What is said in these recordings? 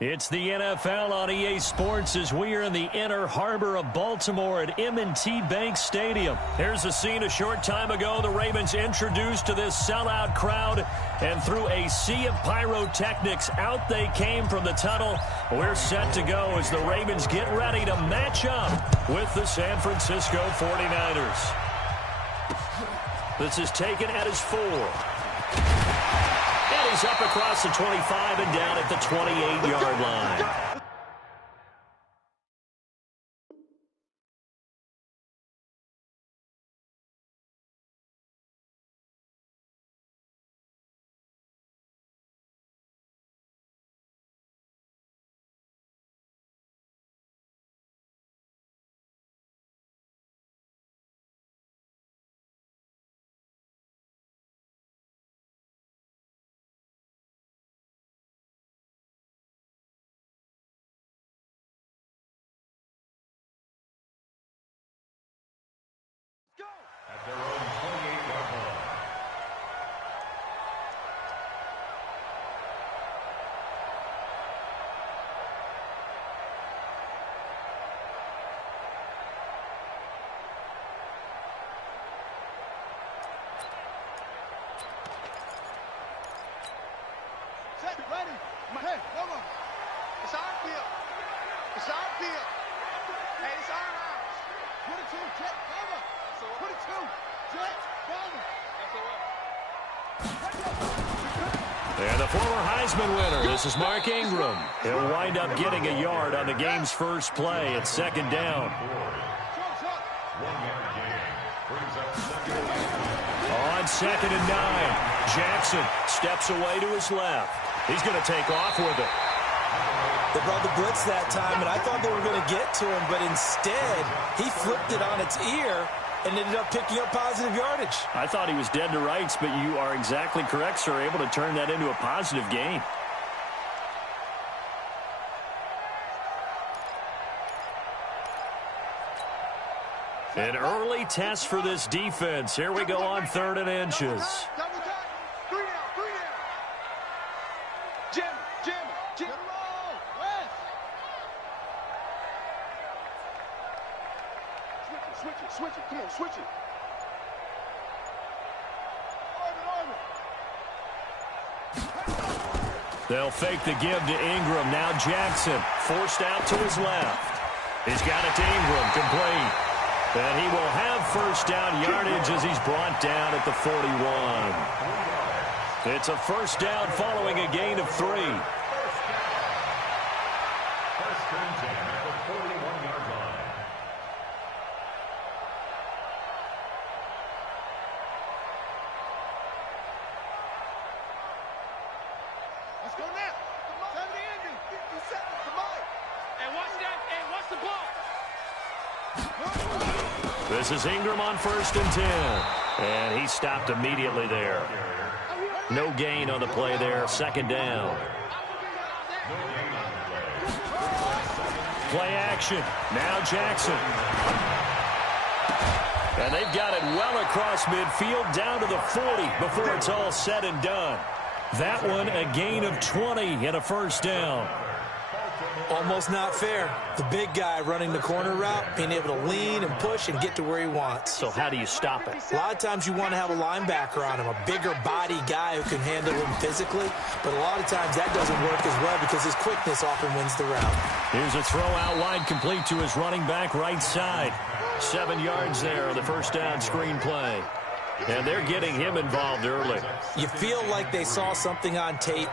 It's the NFL on EA Sports as we are in the inner harbor of Baltimore at M&T Bank Stadium. Here's a scene a short time ago. The Ravens introduced to this sellout crowd, and through a sea of pyrotechnics, out they came from the tunnel. We're set to go as the Ravens get ready to match up with the San Francisco 49ers. This is taken at his 4. And he's up across the 25 and down at the 28-yard line. At their own 28-yard line. Set, ready. Hey, come on. It's our field. It's our field. Hey, it's our house. 22, Jet, cover. 22, Jet, cover. And the former Heisman winner, this is Mark Ingram. He'll wind up getting a yard on the game's first play at second down. On second and 9, Jackson steps away to his left. He's going to take off with it. They brought the blitz that time, and I thought they were going to get to him, but instead, he flipped it on its ear and ended up picking up positive yardage. I thought he was dead to rights, but you are exactly correct, sir, able to turn that into a positive gain. An early test for this defense. Here we go on 3rd and inches. Switch it. Come on, switch it. They'll fake the give to Ingram. Now Jackson forced out to his left. He's got it to Ingram, complete. And he will have first down yardage as he's brought down at the 41. It's a first down following a gain of 3. First and 10 at the 41-yard line. Let's go now. 70 ending. 57. Come on. And watch that. And watch the ball. This is Ingram on 1st and 10. And he stopped immediately there. No gain on the play there. Second down. Play action. Now Jackson. And they've got it well across midfield down to the 40 before it's all said and done. That one a gain of 20 and a first down. Almost not fair. The big guy running the corner route, being able to lean and push and get to where he wants. So how do you stop it? A lot of times you want to have a linebacker on him, a bigger body guy who can handle him physically. But a lot of times that doesn't work as well because his quickness often wins the route. Here's a throw out wide complete to his running back right side. 7 yards there on the first down screen play. And they're getting him involved early. You feel like they saw something on tape,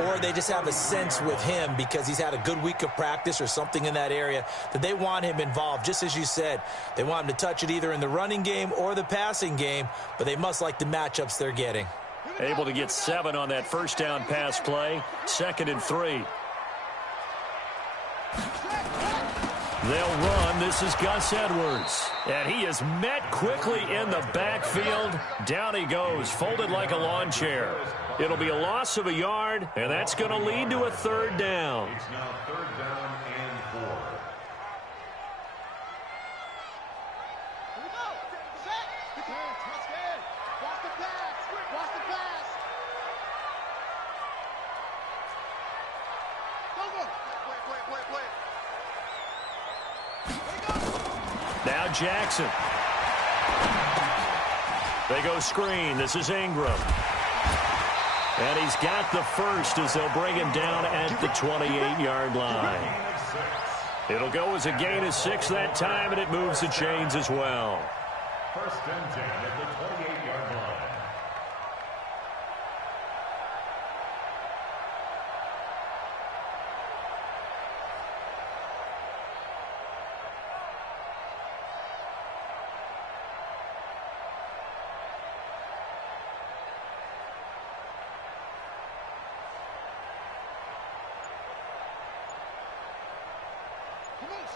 or they just have a sense with him because he's had a good week of practice or something in that area that they want him involved. Just as you said, they want him to touch it either in the running game or the passing game, but they must like the matchups they're getting. Able to get 7 on that first down pass play. 2nd and 3. They'll run. This is Gus Edwards. And he is met quickly in the backfield. Down he goes, folded like a lawn chair. It'll be a loss of a yard, and that's going to lead to a 3rd down. It's now 3rd down and 4. Here we go. Set. Touch it. Watch the pass. Watch the pass. Go. Now Jackson. They go screen. This is Ingram. And he's got the first as they'll bring him down at the 28-yard line. It'll go as a gain of 6 that time, and it moves the chains as well. First and 10 at the 28-yard line.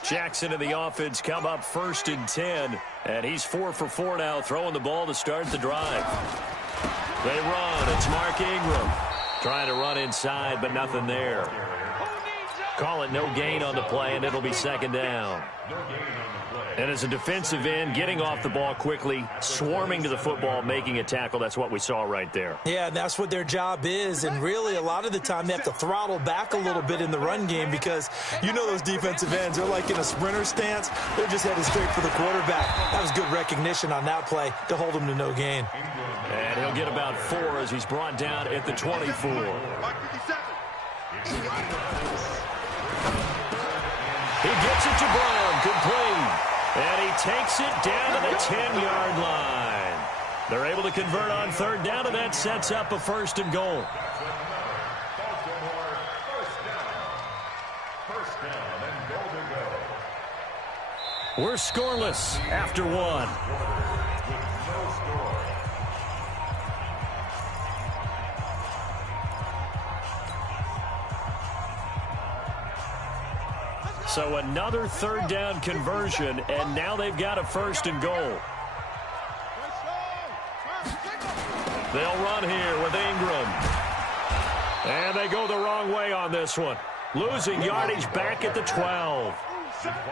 Jackson and the offense come up first and 10, and he's 4 for 4 now, throwing the ball to start the drive. They run. It's Mark Ingram trying to run inside, but nothing there. Call it no gain on the play, and it'll be second down. And as a defensive end, getting off the ball quickly, swarming to the football, making a tackle, that's what we saw right there. Yeah, that's what their job is, and really a lot of the time they have to throttle back a little bit in the run game because you know those defensive ends, they're like in a sprinter stance. They're just headed straight for the quarterback. That was good recognition on that play to hold him to no gain. And he'll get about 4 as he's brought down at the 24. He gets it to Brown, complete. And he takes it down to the 10-yard line. They're able to convert on third down, and that sets up a first and goal. First down and goal to go. We're scoreless after 1. With no score. So another third down conversion, and now they've got a first and goal. They'll run here with Ingram. And they go the wrong way on this one. Losing yardage back at the 12.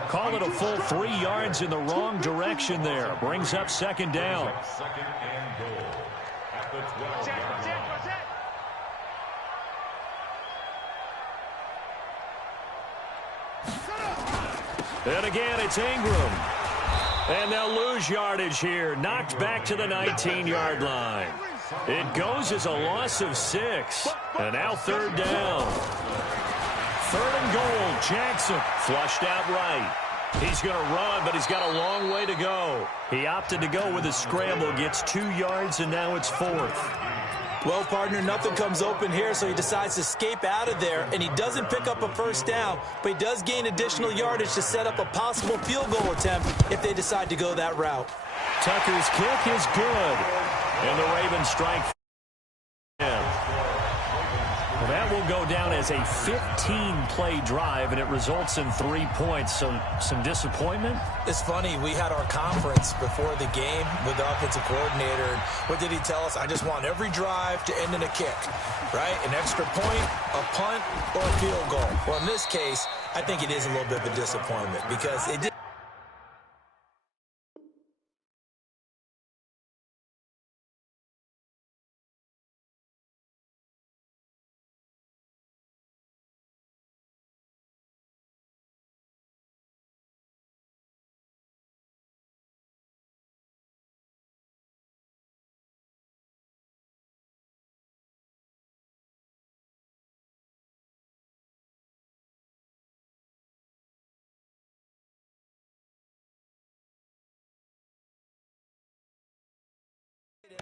Call it a full 3 yards in the wrong direction there. Brings up second down. Second and goal at the 12-yard line. And again, it's Ingram. And they'll lose yardage here. Knocked back to the 19-yard line. It goes as a loss of 6. And now third down. Third and goal. Jackson flushed out right. He's going to run, but he's got a long way to go. He opted to go with a scramble. Gets 2 yards, and now it's 4th. Well, partner, nothing comes open here, so he decides to escape out of there, and he doesn't pick up a first down, but he does gain additional yardage to set up a possible field goal attempt if they decide to go that route. Tucker's kick is good, and the Ravens strike. Well, that will go down as a 15-play drive, and it results in 3 points. So some disappointment? It's funny. We had our conference before the game with the offensive coordinator. And what did he tell us? I just want every drive to end in a kick, right? An extra point, a punt, or a field goal. Well, in this case, I think it is a little bit of a disappointment because it did.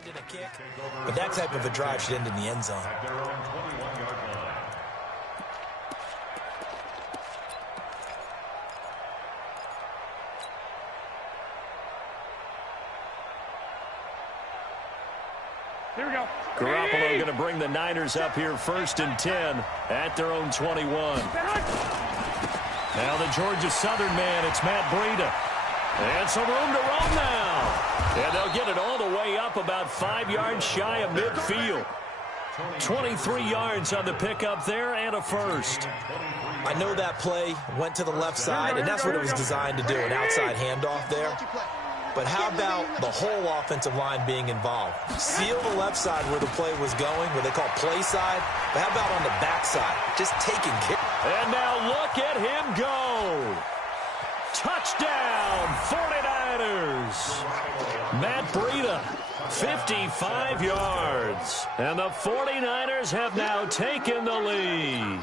In a kick, but that type of a drive should end in the end zone. At their own 21-yard line. Here we go. Garoppolo going to bring the Niners up here first and 10 at their own 21. Now the Georgia Southern man, it's Matt Breida. And some room to run now. And they'll get it all the way up about 5 yards shy of midfield. 23 yards on the pickup there and a first. I know that play went to the left side, and that's what it was designed to do, an outside handoff there. but how about the whole offensive line being involved? Seal the left side where the play was going, where they call play side, but how about on the back side? Just taking care. And now look at him go. Touchdown, 49ers. Matt Breida, 55 yards. And the 49ers have now taken the lead.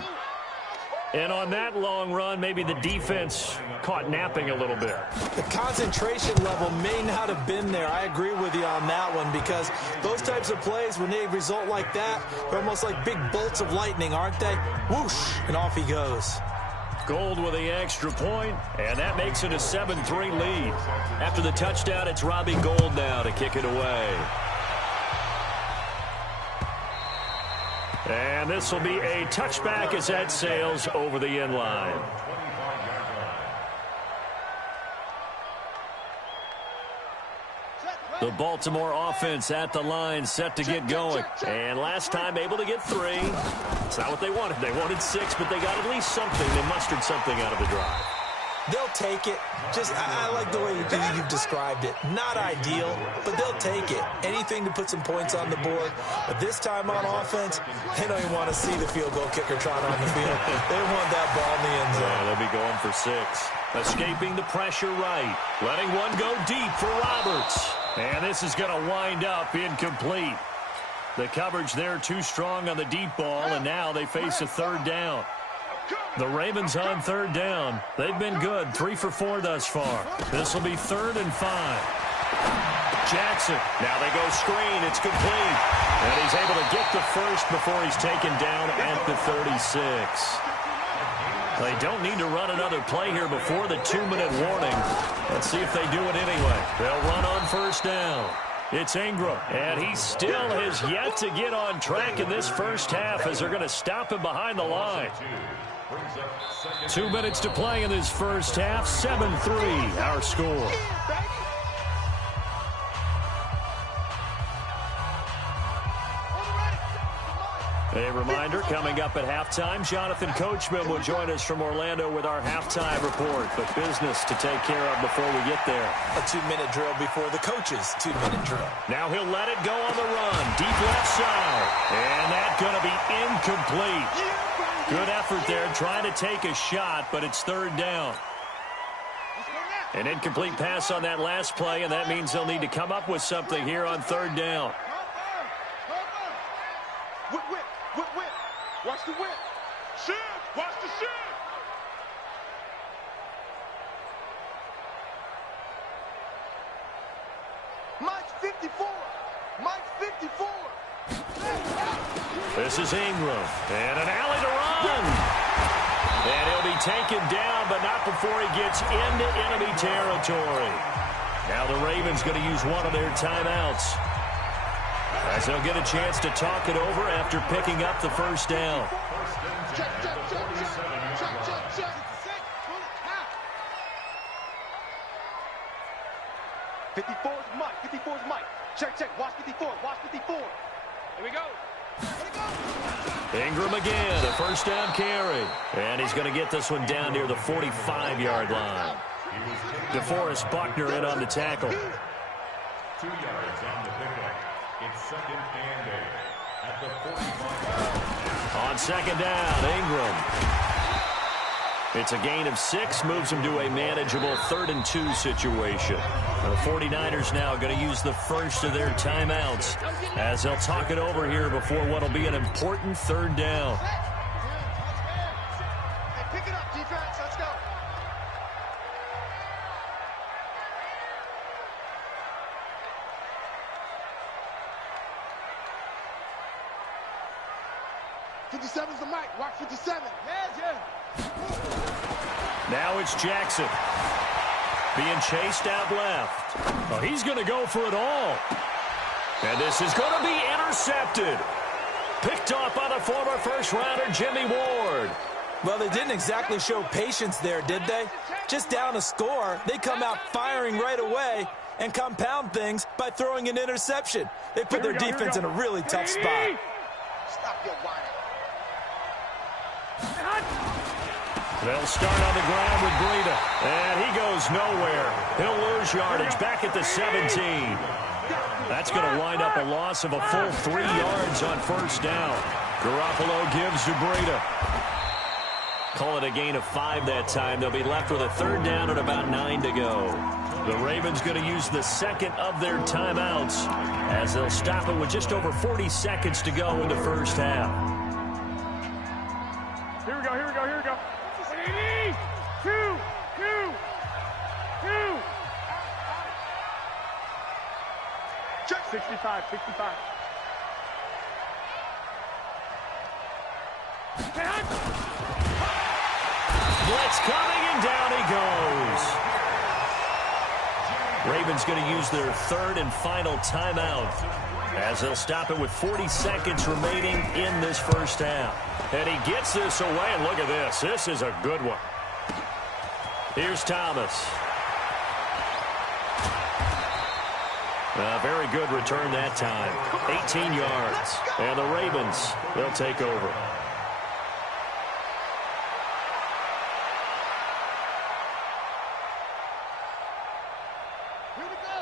And on that long run, maybe the defense caught napping a little bit. The concentration level may not have been there. I agree with you on that one, because those types of plays, when they result like that, they're almost like big bolts of lightning, aren't they? Whoosh, and off he goes. Gold with the extra point, and that makes it a 7-3 lead. After the touchdown, it's Robbie Gould now to kick it away. And this will be a touchback as that sails over the end line. The Baltimore offense at the line, set to get going. And last time able to get 3. It's not what they wanted. They wanted 6, but they got at least something. They mustered something out of the drive. They'll take it. Just, I like the way you've described it. Not ideal, but they'll take it. Anything to put some points on the board. But this time on offense, they don't even want to see the field goal kicker trot on the field. They want that ball in the end zone. Yeah, they'll be going for 6. Escaping the pressure right. Letting one go deep for Roberts. And this is going to wind up incomplete. The coverage there too strong on the deep ball, and now they face a 3rd down. The Ravens on 3rd down. They've been good, 3 for 4 thus far. This will be 3rd and 5. Jackson, now they go screen, it's complete. And he's able to get the first before he's taken down at the 36. They don't need to run another play here before the 2-minute warning. Let's see if they do it anyway. They'll run on 1st down. It's Ingram, and he still has yet to get on track in this first half as they're going to stop him behind the line. 2 minutes to play in this first half, 7-3 our score. A reminder, coming up at halftime, Jonathan Coachman will join us from Orlando with our halftime report. But business to take care of before we get there. A 2-minute drill before the coach's 2-minute drill. Now he'll let it go on the run. Deep left side. And that's going to be incomplete. Good effort there trying to take a shot, but it's 3rd down. An incomplete pass on that last play, and that means they'll need to come up with something here on 3rd down. Whip. Watch the whip. Shoot. Watch the shoot. Mike's 54. Mike's 54. This is Ingram. And an alley to run. And he'll be taken down, but not before he gets into enemy territory. Now the Ravens going to use one of their timeouts, as they'll get a chance to talk it over after picking up the 1st down. Check. 54 is Mike. 54 is Mike. Check. Watch 54. Watch 54. Here we go. Ingram again, a 1st down carry. And he's going to get this one down near the 45-yard line. DeForest Buckner in on the tackle. 2 yards on the pickup. It's 2nd and 8 at the 45. On 2nd down, Ingram. It's a gain of 6, moves him to a manageable 3rd and 2 situation. The 49ers now going to use the first of their timeouts as they'll talk it over here before what will be an important 3rd down. Hey, pick it up, defense. Let's go. '57's the mic. Watch 57. Yeah. Now it's Jackson being chased out left. Oh, he's going to go for it all. And this is going to be intercepted. Picked off by the former first-rounder Jimmy Ward. Well, they didn't exactly show patience there, did they? Just down a score, they come out firing right away and compound things by throwing an interception. They put their defense in a really tough spot. Stop your whining. They'll start on the ground with Breida. And he goes nowhere. He'll lose yardage back at the 17. That's going to wind up a loss of a full 3 yards on first down. Garoppolo gives to Breida. Call it a gain of 5 that time. They'll be left with a 3rd down and about 9 to go. The Ravens going to use the second of their timeouts as they'll stop it with just over 40 seconds to go in the first half. Here we go, here we go, here we go. 65, 65. Blitz coming, and down he goes. Ravens going to use their 3rd and final timeout as they'll stop it with 40 seconds remaining in this first half. And he gets this away, and look at this. This is a good one. Here's Thomas. A very good return that time. 18 yards. And the Ravens, they'll take over.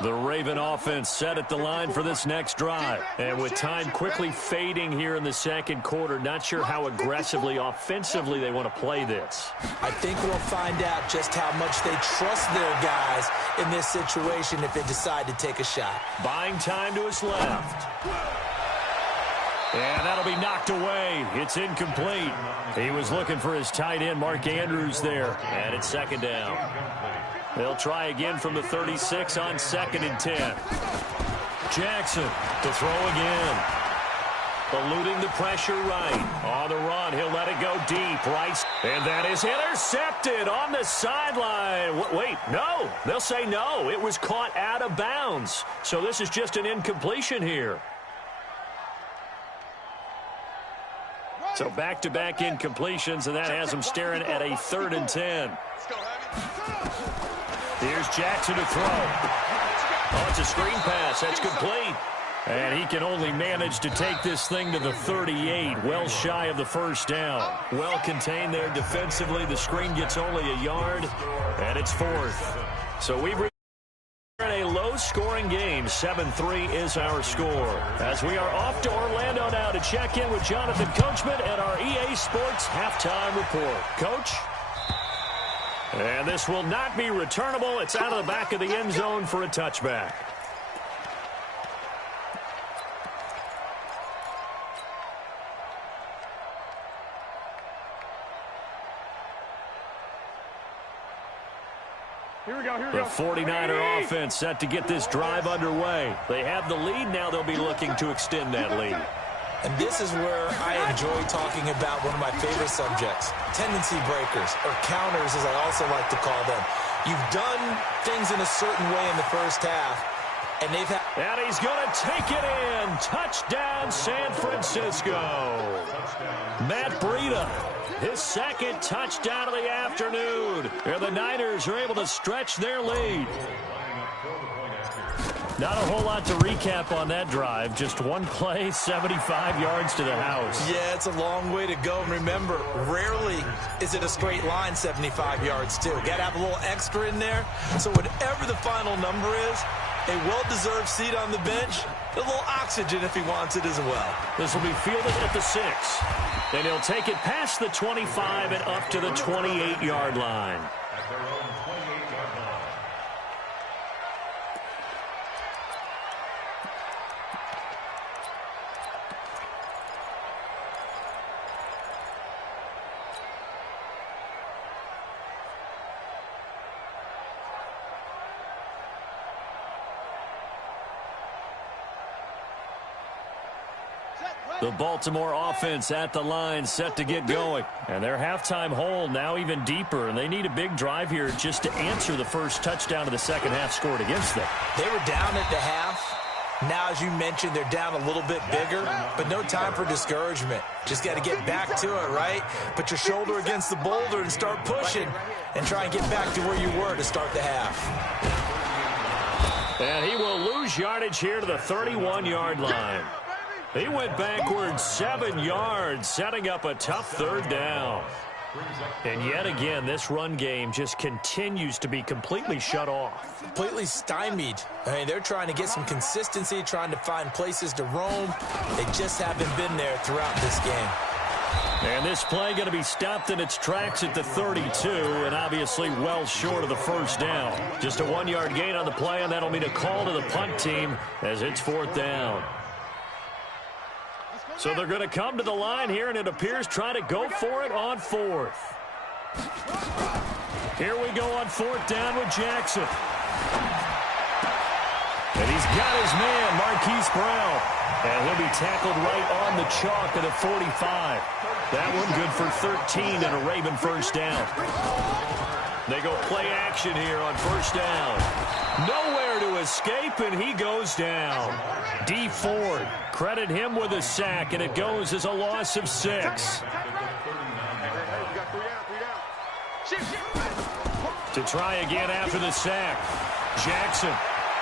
The Raven offense set at the line for this next drive. And with time quickly fading here in the second quarter, not sure how aggressively, offensively they want to play this. I think we'll find out just how much they trust their guys in this situation if they decide to take a shot. Buying time to his left. And that'll be knocked away. It's incomplete. He was looking for his tight end, Mark Andrews, there. And it's 2nd down. They'll try again from the 36 on 2nd and 10. Jackson to throw again. Eluding the pressure right. On the run, he'll let it go deep. Right. And that is intercepted on the sideline. Wait, no. They'll say no. It was caught out of bounds. So this is just an incompletion here. So back-to-back incompletions, and that has them staring at a 3rd and 10. Here's Jackson to throw. Oh, it's a screen pass. That's complete. And he can only manage to take this thing to the 38, well shy of the first down. Well contained there defensively. The screen gets only a yard, and it's 4th. So we've reached a low-scoring game. 7-3 is our score. As we are off to Orlando now to check in with Jonathan Coachman at our EA Sports Halftime Report. Coach? And this will not be returnable. It's out of the back of the end zone for a touchback. Here we go, here we The go. 49er offense set to get this drive underway. They have the lead. Now they'll be looking to extend that lead. And this is where I enjoy talking about one of my favorite subjects, tendency breakers, or counters as I also like to call them. You've done things in a certain way in the first half, and they've had... And he's going to take it in. Touchdown, San Francisco. Matt Breida, his 2nd touchdown of the afternoon. And the Niners are able to stretch their lead. Not a whole lot to recap on that drive. Just one play, 75 yards to the house. Yeah, it's a long way to go. And remember, rarely is it a straight line 75 yards, too. Got to have a little extra in there. So whatever the final number is, a well-deserved seat on the bench, a little oxygen if he wants it as well. This will be fielded at the 6. And he'll take it past the 25 and up to the 28-yard line. The Baltimore offense at the line set to get going. And their halftime hole now even deeper. And they need a big drive here just to answer the first touchdown of the second half scored against them. They were down at the half. Now, as you mentioned, they're down a little bit bigger, but no time for discouragement. Just got to get back to it, right? Put your shoulder against the boulder and start pushing and try and get back to where you were to start the half. And he will lose yardage here to the 31-yard line. He went backwards 7 yards, setting up a tough 3rd down. And yet again, this run game just continues to be completely shut off. Completely stymied. I mean, they're trying to get some consistency, trying to find places to roam. They just haven't been there throughout this game. And this play going to be stopped in its tracks at the 32, and obviously well short of the first down. Just a 1-yard gain on the play, and that'll mean a call to the punt team as it's 4th down. So they're going to come to the line here, and it appears trying to go for it on 4th. Here we go on 4th down with Jackson. And he's got his man, Marquise Brown. And he'll be tackled right on the chalk at the 45. That one good for 13 and a Raven first down. They go play action here on first down. Nowhere to escape, and he goes down. D. Ford, credit him with a sack, and it goes as a loss of 6. To try again after the sack. Jackson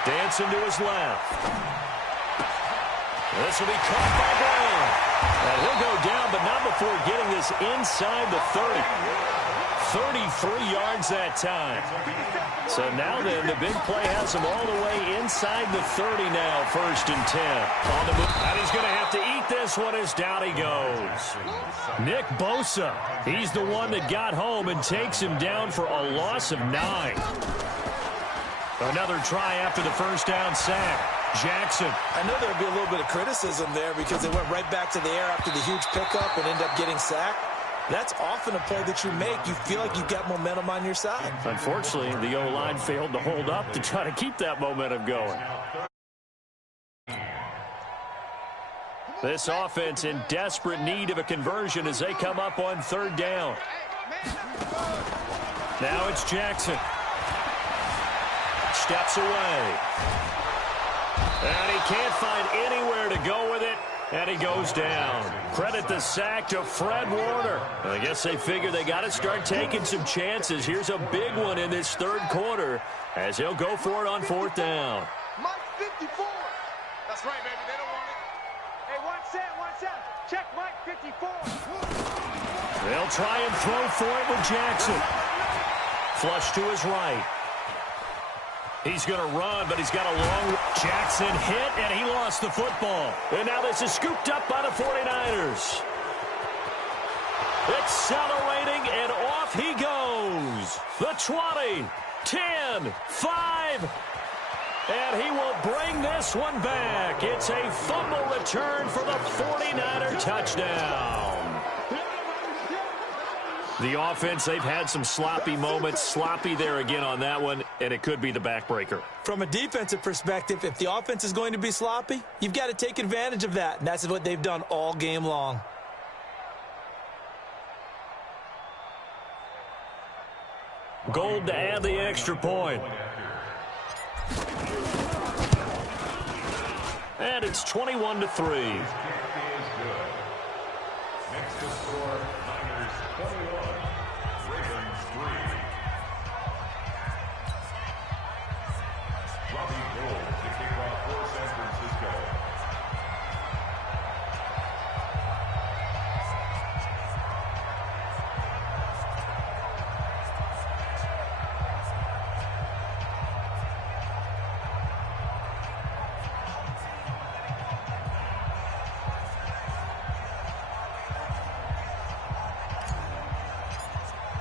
dancing to his left. This will be caught by Brown. And he'll go down, but not before getting this inside the 30. 33 yards that time. So now then, the big play has him all the way inside the 30 now, 1st and 10. On the move, and he's going to have to eat this one as down he goes. Nick Bosa, he's the one that got home and takes him down for a loss of 9. Another try after the first down sack. Jackson. I know there'll be a little bit of criticism there because they went right back to the air after the huge pickup and end up getting sacked. That's often a play that you make. You feel like you've got momentum on your side. Unfortunately, the O-line failed to hold up to try to keep that momentum going. This offense in desperate need of a conversion as they come up on 3rd down. Now it's Jackson. Steps away. And he can't find anywhere to go with it, and he goes down. Credit the sack to Fred Warner. I guess they figure they got to start taking some chances. Here's a big one in this 3rd quarter as he'll go for it on 4th down. Mike 54. That's right, baby. They don't want it. Hey, 1 set. Check Mike 54. They'll try and throw for it with Jackson. Flush to his right. He's going to run, but he's got a long... Jackson hit, and he lost the football. And now this is scooped up by the 49ers. Accelerating, and off he goes. The 20, 10, 5, and he will bring this one back. It's a fumble return for the 49er touchdown. The offense, they've had some sloppy moments. Sloppy there again on that one, and it could be the backbreaker. From a defensive perspective, if the offense is going to be sloppy, you've got to take advantage of that, and that's what they've done all game long. Gold to add the extra point. And it's 21-3. Next to score, Niners 21, Ravens 3. Robbie Gould to kick off for San Francisco.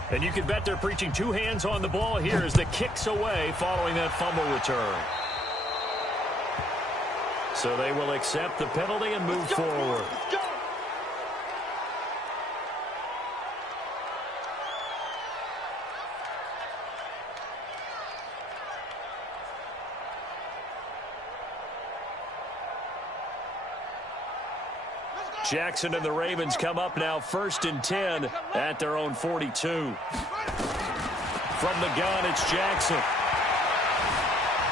And you can bet they're preaching 2 hands on the ball here as the kick's away following that fumble return. So they will accept the penalty and move forward. Jackson and the Ravens come up now 1st and 10 at their own 42. From the gun, it's Jackson.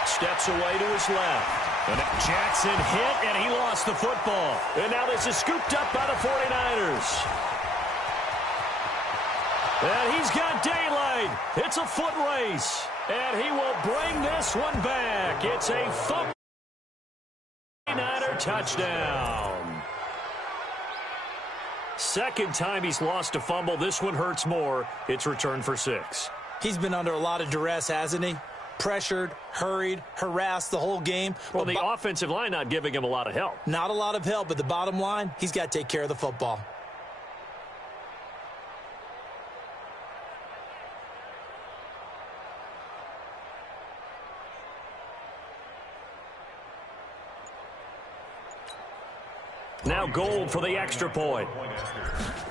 Steps away to his left. And Jackson hit, and he lost the football. And now this is scooped up by the 49ers. And he's got daylight. It's a foot race. And he will bring this one back. It's a 49er touchdown. Second time he's lost a fumble. This one hurts more. It's returned for 6. He's been under a lot of duress, hasn't he? Pressured, hurried, harassed the whole game. Well, the offensive line not giving him a lot of help. Not a lot of help, but the bottom line, he's got to take care of the football. Now Gold for the extra point.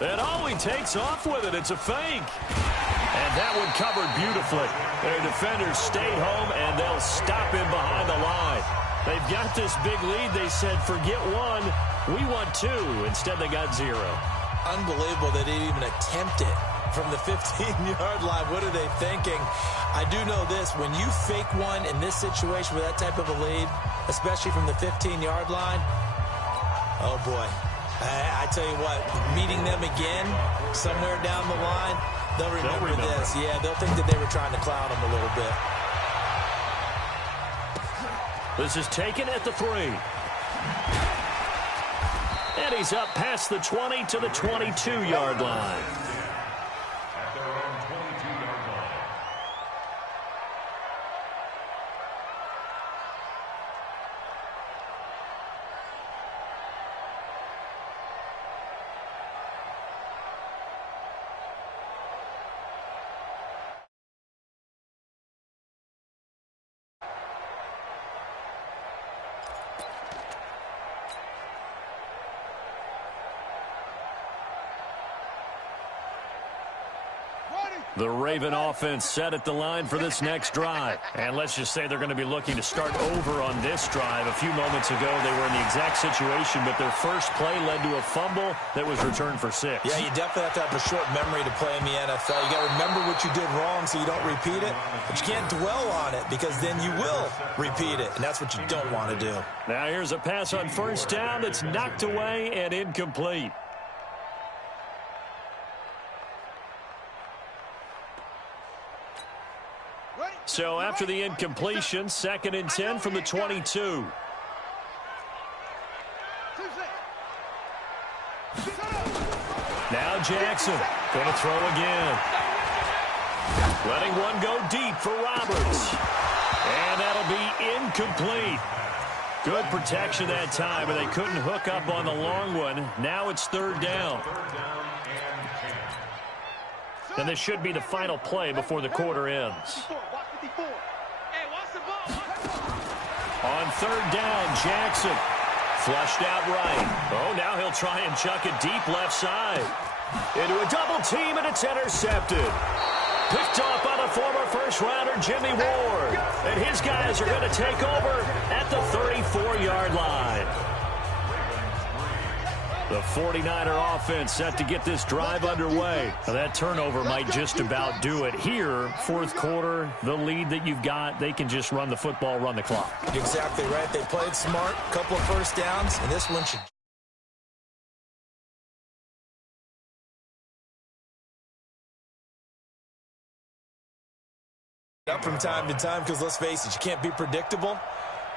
And he takes off with it. It's a fake. And that one covered beautifully. Their defenders stayed home, and they'll stop him behind the line. They've got this big lead. They said, forget one, we want 2. Instead, they got 0. Unbelievable they didn't even attempt it from the 15-yard line. What are they thinking? I do know this. When you fake one in this situation with that type of a lead, especially from the 15-yard line, oh, boy. I tell you what, meeting them again somewhere down the line, they'll remember this. Yeah, they'll think that they were trying to clown them a little bit. This is taken at the 3. And he's up past the 20 to the 22-yard line. At their own 22-yard line. The Raven offense set at the line for this next drive. And let's just say they're going to be looking to start over on this drive. A few moments ago, they were in the exact situation, but their first play led to a fumble that was returned for 6. Yeah, you definitely have to have a short memory to play in the NFL. You got to remember what you did wrong so you don't repeat it, but you can't dwell on it because then you will repeat it, and that's what you don't want to do. Now here's a pass on first down that's knocked away and incomplete. So after the incompletion, 2nd and 10 from the 22. Now Jackson going to throw again. Letting one go deep for Roberts. And that'll be incomplete. Good protection that time, but they couldn't hook up on the long one. Now it's 3rd down. And this should be the final play before the quarter ends. On 3rd down, Jackson flushed out right. Oh, now he'll try and chuck it deep left side. Into a double team, and it's intercepted. Picked off by the former first-rounder Jimmy Ward. And his guys are going to take over at the 34-yard line. The 49er offense set to get this drive underway. Now that turnover might just about do it. Here, 4th quarter, the lead that you've got, they can just run the football, run the clock. Exactly right. They played smart, couple of first downs, and this one should... up from time to time because, let's face it, you can't be predictable.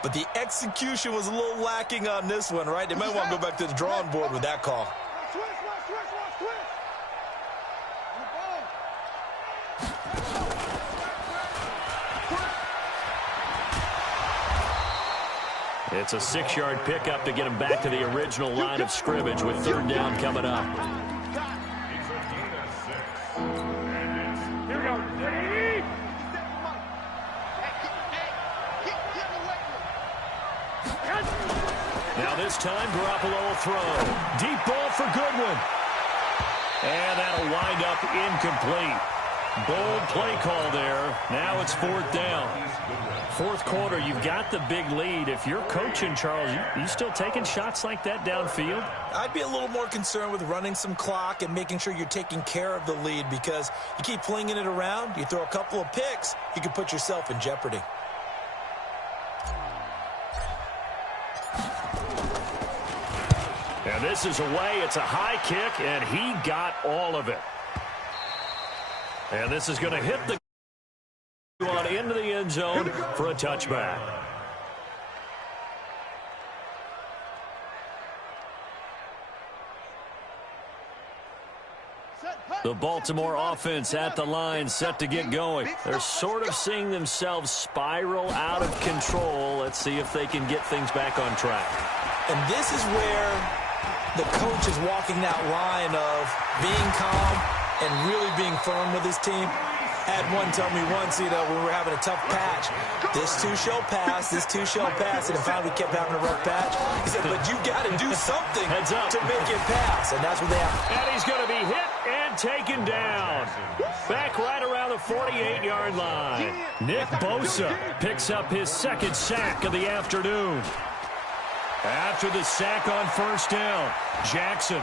But the execution was a little lacking on this one, right? They might want to go back to the drawing board with that call. It's a 6-yard pickup to get him back to the original line of scrimmage with 3rd down coming up. It's a gain of 6. Here we go. Now this time, Garoppolo will throw. Deep ball for Goodwin. And that'll wind up incomplete. Bold play call there. Now it's 4th down. 4th quarter, you've got the big lead. If you're coaching, Charles, you still taking shots like that downfield? I'd be a little more concerned with running some clock and making sure you're taking care of the lead because you keep flinging it around, you throw a couple of picks, you can put yourself in jeopardy. And this is away. It's a high kick, and he got all of it. And this is going to hit the on into the end zone for a touchback. The Baltimore offense at the line, set to get going. They're sort of seeing themselves spiral out of control. Let's see if they can get things back on track. And this is where the coach is walking that line of being calm and really being firm with his team. Had one tell me once, when we were having a tough patch, this too shall pass, this too shall pass, and finally we kept having a rough patch. He said, but you got to do something to make it pass, and that's what they have. And he's going to be hit and taken down. Back right around the 48-yard line. Nick Bosa picks up his second sack of the afternoon. After the sack on first down, Jackson.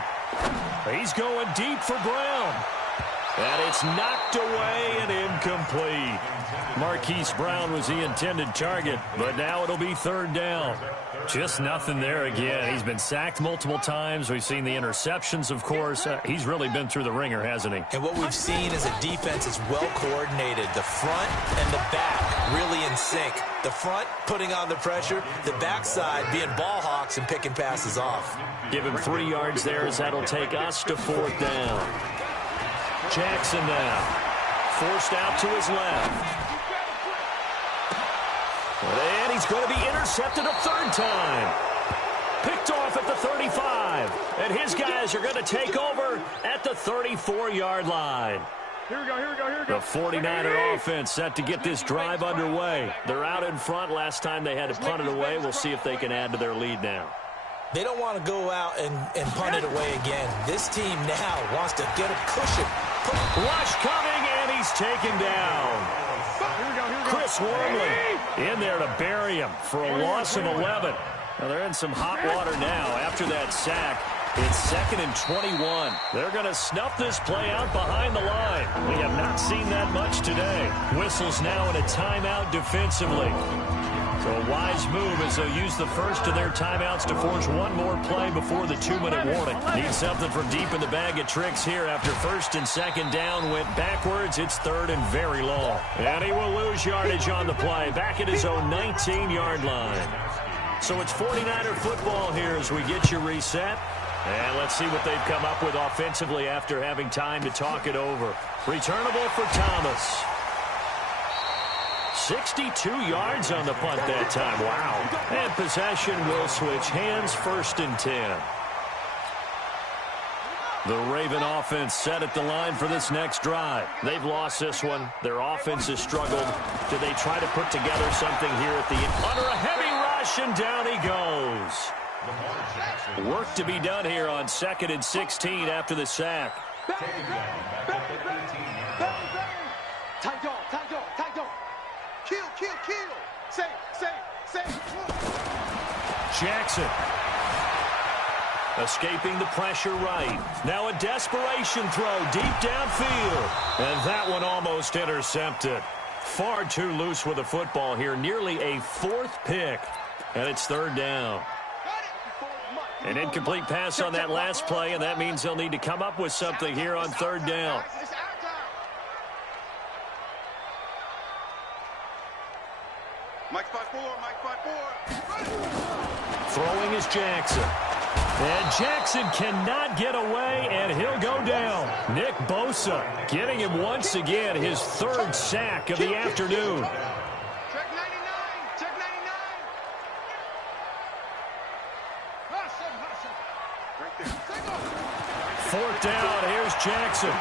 He's going deep for Brown. And it's knocked away and incomplete. Marquise Brown was the intended target, but now it'll be third down. Just nothing there again. He's been sacked multiple times. We've seen the interceptions, of course. He's really been through the ringer, hasn't he? And what we've seen is a defense is well coordinated. The front and the back really in sync. The front putting on the pressure, the backside being ball hawks and picking passes off. Give him 3 yards there as that'll take us to fourth down. Jackson now, forced out to his left. And he's going to be intercepted a third time. Picked off at the 35. And his guys are going to take over at the 34-yard line. Here we go, here we go, here we go. The 49er offense set to get this drive underway. They're out in front. Last time they had to punt it away. We'll see if they can add to their lead now. They don't want to go out and punt it away again. This team now wants to get a cushion. Rush coming, and he's taken down. Chris Wormley in there to bury him for a loss of 11. Now they're in some hot water now after that sack. It's 2nd and 21. They're going to snuff this play out behind the line. We have not seen that much today. Whistles now in a timeout defensively. So a wise move as they'll use the first of their timeouts to force one more play before the 2-minute warning. Need something from deep in the bag of tricks here after first and second down went backwards. It's third and very long. And he will lose yardage on the play back at his own 19-yard line. So it's 49er football here as we get you reset. And let's see what they've come up with offensively after having time to talk it over. Returnable for Thomas. 62 yards on the punt that time. Wow. And possession will switch hands, 1st and 10. The Raven offense set at the line for this next drive. They've lost this one. Their offense has struggled. Do they try to put together something here at the end? Under a heavy rush, and down he goes. Work to be done here on 2nd and 16 after the sack. Jackson escaping the pressure right. Now a desperation throw deep downfield. And that one almost intercepted. Far too loose with the football here. Nearly a 4th pick. And it's 3rd down. An incomplete pass on that last play, and that means they'll need to come up with something here on 3rd down. Mike 5-4, Mike 5-4. Throwing is Jackson. And Jackson cannot get away, and he'll go down. Nick Bosa getting him once again his 3rd sack of the afternoon. Check 99, check 99. 4th down, here's Jackson.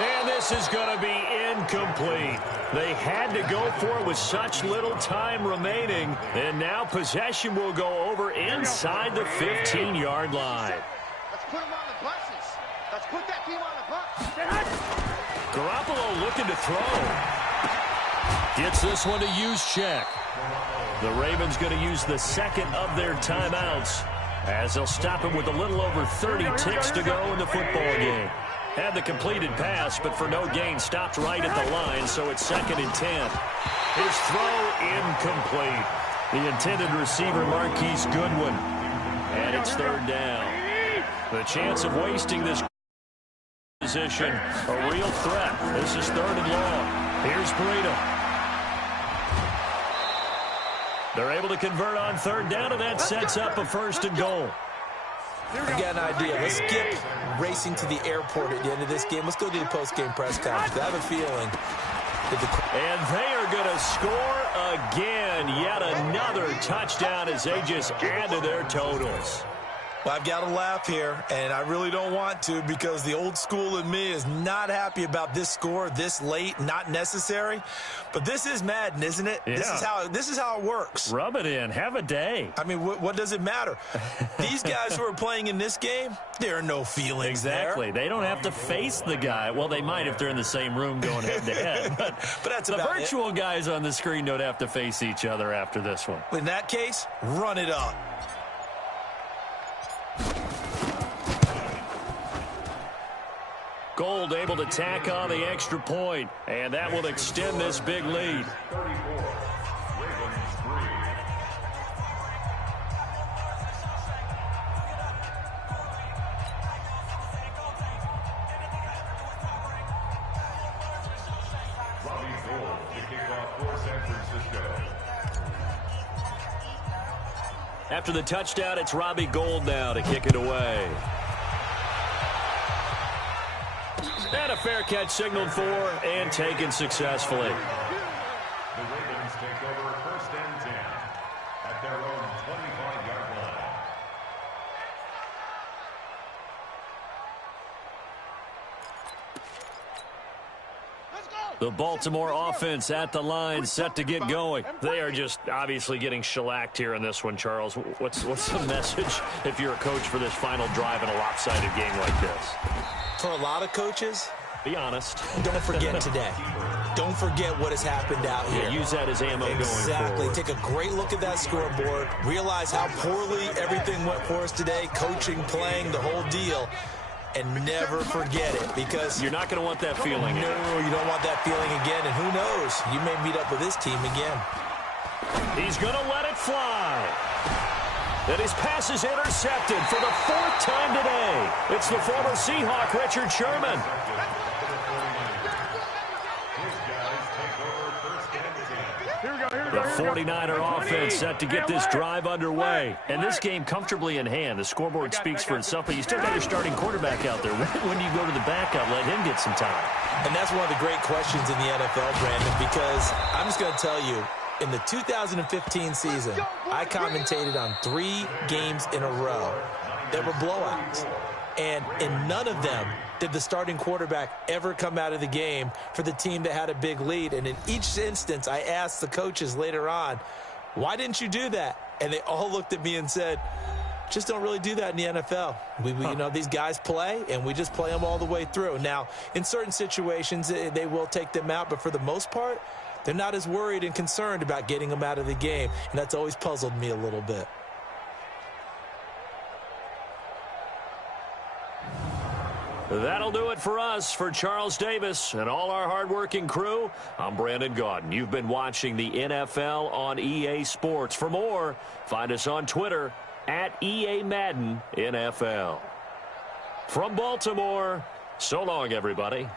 And this is going to be incomplete. They had to go for it with such little time remaining. And now possession will go over inside the 15-yard line. Let's put them on the buses. Let's put that team on the bus. Garoppolo looking to throw. Gets this one to use check. The Ravens going to use the 2nd of their timeouts as they'll stop him with a little over 30 ticks to go in the football game. Had the completed pass, but for no gain, stopped right at the line, so it's 2nd and 10. His throw incomplete. The intended receiver, Marquise Goodwin. And it's 3rd down. The chance of wasting this position, a real threat. This is 3rd and long. Here's Burrito. They're able to convert on 3rd down, and that sets up a 1st and goal. I've got an idea. Let's skip racing to the airport at the end of this game. Let's go do the post-game press conference. I have a feeling that and they are going to score again. Yet another touchdown as they just add to their totals. Well, I've got to laugh here, and I really don't want to because the old school in me is not happy about this score this late, not necessary. But this is Madden, isn't it? Yeah. This is how it works. Rub it in. Have a day. I mean, what does it matter? These guys who are playing in this game, there are no feelings exactly. there. They don't have to face the guy. Well, they might if they're in the same room going head-to-head. But that's the about virtual guys on the screen don't have to face each other after this one. In that case, run it up. Gold able to tack on the extra point, and that will extend this big lead. 34, Ravens 3. Robbie Gould to kick off for San Francisco. After the touchdown, it's Robbie Gould now to kick it away. And a fair catch signaled for and taken successfully. The Ravens take over 1st and 10 at their own 25-yard line. The Baltimore offense at the line, set to get going. They are just obviously getting shellacked here in this one, Charles. What's the message if you're a coach for this final drive in a lopsided game like this? For a lot of coaches, be honest. Don't forget today. Don't forget what has happened out here. Yeah, use that as ammo going forward. Exactly. Take a great look at that scoreboard. Realize how poorly everything went for us today. Coaching, playing, the whole deal. And never forget it because you're not going to want that feeling. No, you don't want that feeling again. And who knows? You may meet up with this team again. He's going to let it fly. And his pass is intercepted for the 4th time today. It's the former Seahawk, Richard Sherman. The 49er offense set to get this drive underway. And this game comfortably in hand. The scoreboard speaks for itself, but you still got your starting quarterback out there. When do you go to the backup, let him get some time? And that's one of the great questions in the NFL, Brandon, because I'm just going to tell you, in the 2015 season, I commentated on 3 games in a row that were blowouts. And in none of them did the starting quarterback ever come out of the game for the team that had a big lead. And in each instance, I asked the coaches later on, why didn't you do that? And they all looked at me and said, just don't really do that in the NFL. You know, these guys play, and we just play them all the way through. Now, in certain situations, they will take them out, but for the most part, they're not as worried and concerned about getting them out of the game. And that's always puzzled me a little bit. That'll do it for us. For Charles Davis and all our hardworking crew, I'm Brandon Gaudin. You've been watching the NFL on EA Sports. For more, find us on Twitter at EA Madden NFL. From Baltimore, so long, everybody.